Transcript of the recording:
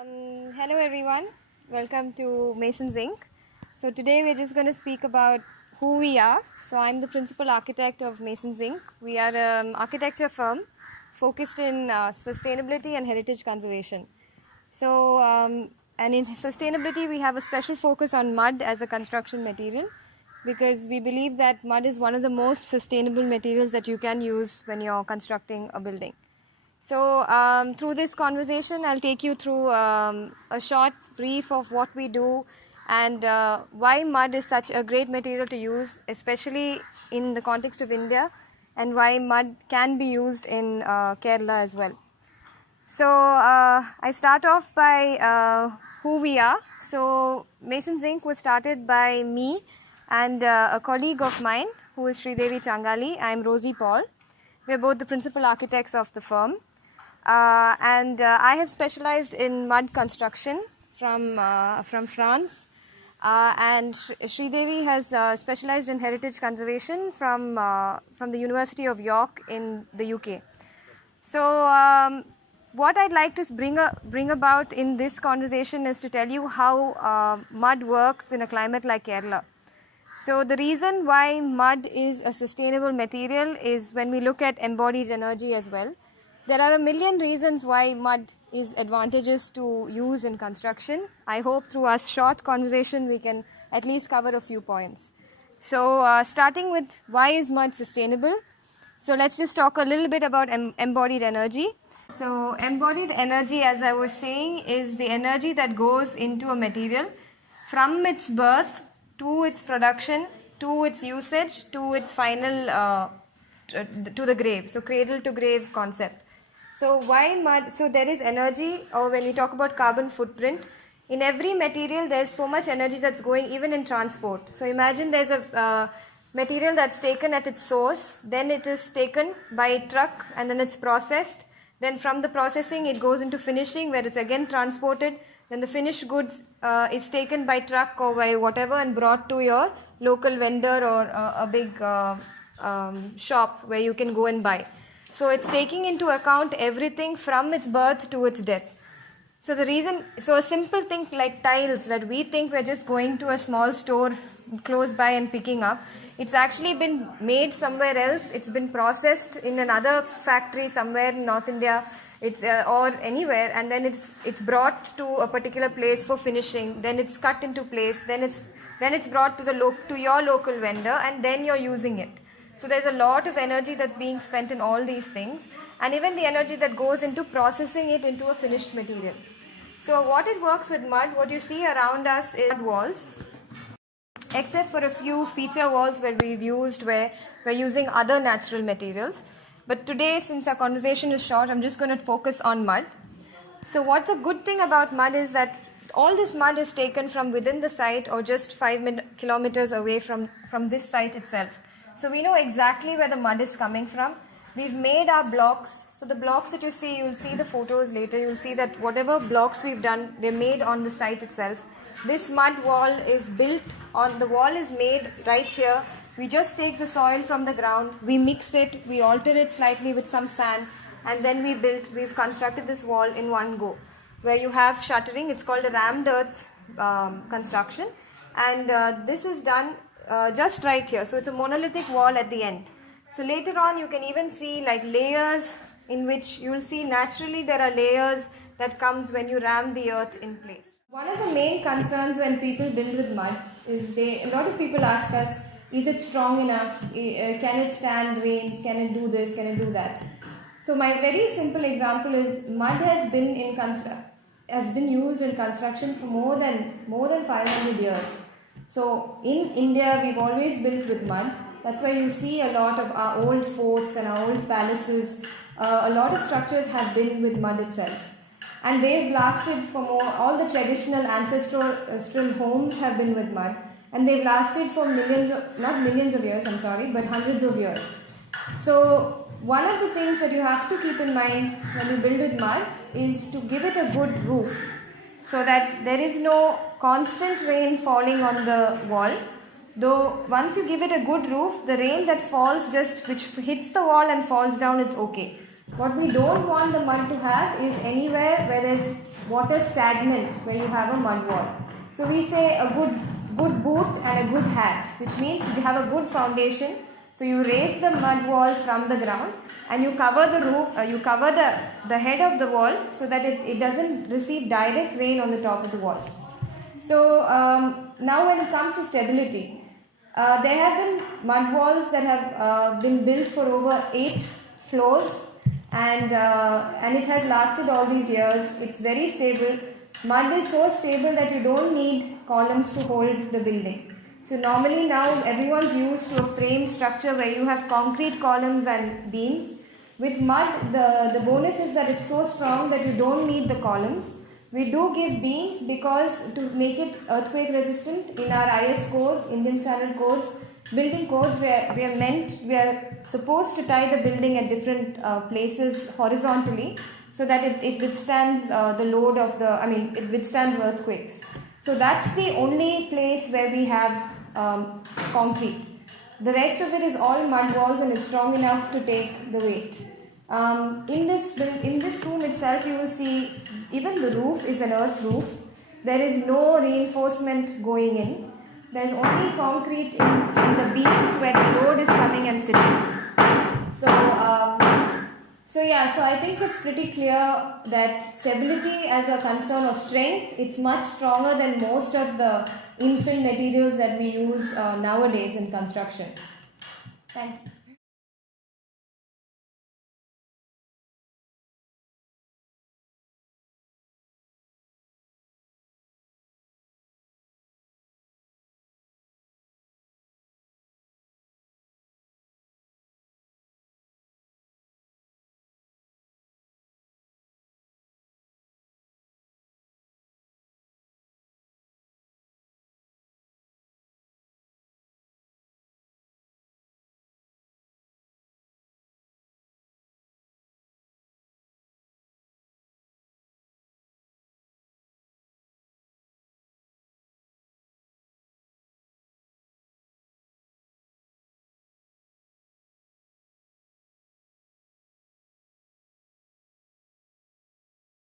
Hello everyone, welcome to Masonsink. So today we're just going to speak about who we are. So I'm the principal architect of Masonsink. We are an architecture firm focused in sustainability and heritage conservation. So and in sustainability we have a special focus on mud as a construction material because we believe that mud is one of the most sustainable materials that you can use when you're constructing a building. So through this conversation, I'll take you through a short brief of what we do and why mud is such a great material to use, especially in the context of India, and why mud can be used in Kerala as well. So I start off by who we are. So Masonsink was started by me and a colleague of mine who is Sridevi Changali. I'm Rosie Paul. We're both the principal architects of the firm. I have specialized in mud construction from France, and Sridevi has specialized in heritage conservation from the University of York in the UK. So what I'd like to bring about in this conversation is to tell you how mud works in a climate like Kerala. So the reason why mud is a sustainable material is when we look at embodied energy as well. There are a million reasons why mud is advantageous to use in construction. I hope through our short conversation we can at least cover a few points. So starting with why is mud sustainable? So let's just talk a little bit about embodied energy. So embodied energy, as I was saying, is the energy that goes into a material from its birth to its production, to its usage, to its final, to the grave. So cradle to grave concept. So why mud? So there is energy, or when we talk about carbon footprint, in every material there's so much energy that's going even in transport. So imagine there's a material that's taken at its source, then it is taken by truck and then it's processed. Then from the processing it goes into finishing where it's again transported. Then the finished goods is taken by truck or by whatever and brought to your local vendor or a big shop where you can go and buy. So it's taking into account everything from its birth to its death. So a simple thing like tiles that we think we're just going to a small store close by and picking up, it's actually been made somewhere else. It's been processed in another factory somewhere in North India, or anywhere, and then it's brought to a particular place for finishing. Then it's cut into place. Then it's brought to your local vendor, and then you're using it. So there's a lot of energy that's being spent in all these things, and even the energy that goes into processing it into a finished material. So what it works with mud, what you see around us is mud walls, except for a few feature walls where we're using other natural materials. But today, since our conversation is short, I'm just going to focus on mud. So what's a good thing about mud is that all this mud is taken from within the site or just 5 kilometers away from this site itself. So we know exactly where the mud is coming from. We've made our blocks. So the blocks that you see, you'll see the photos later. You'll see that whatever blocks we've done, they're made on the site itself. This mud wall is built on, the wall is made right here. We just take the soil from the ground, we mix it, we alter it slightly with some sand, and then we've constructed this wall in one go. Where you have shuttering, it's called a rammed earth construction. And this is done just right here. So it's a monolithic wall at the end. So later on you can even see like layers in which you will see naturally there are layers that comes when you ram the earth in place. One of the main concerns when people build with mud is a lot of people ask us, is it strong enough? Can it stand rains? Can it do this? Can it do that? So my very simple example is mud has been used in construction for more than 500 years. So in India, we've always built with mud. That's why you see a lot of our old forts and our old palaces. A lot of structures have been with mud itself. And they've lasted for all the traditional ancestral homes have been with mud. And they've lasted for not millions of years, but hundreds of years. So one of the things that you have to keep in mind when you build with mud is to give it a good roof, so that there is no constant rain falling on the wall. Though once you give it a good roof, the rain that falls which hits the wall and falls down, it's okay. What we don't want the mud to have is anywhere where there's water stagnant when you have a mud wall. So we say a good boot and a good hat, which means you have a good foundation. So you raise the mud wall from the ground and you cover the roof, you cover the head of the wall so that it doesn't receive direct rain on the top of the wall. So now when it comes to stability, there have been mud walls that have been built for over 8 floors, and it has lasted all these years. It's very stable. Mud is so stable that you don't need columns to hold the building. So normally now everyone's used to a frame structure where you have concrete columns and beams. With mud, the bonus is that it's so strong that you don't need the columns. We do give beams because to make it earthquake resistant in our IS codes, Indian Standard codes, building codes, we are supposed to tie the building at different places horizontally so that it withstands the load of it withstands earthquakes. So that's the only place where we have concrete. The rest of it is all mud walls and it's strong enough to take the weight. In this room itself, you will see even the roof is an earth roof. There is no reinforcement going in. There is only concrete in the beams where the load is coming and sitting. So I think it's pretty clear that stability as a concern of strength, it's much stronger than most of the infill materials that we use nowadays in construction. Thank you.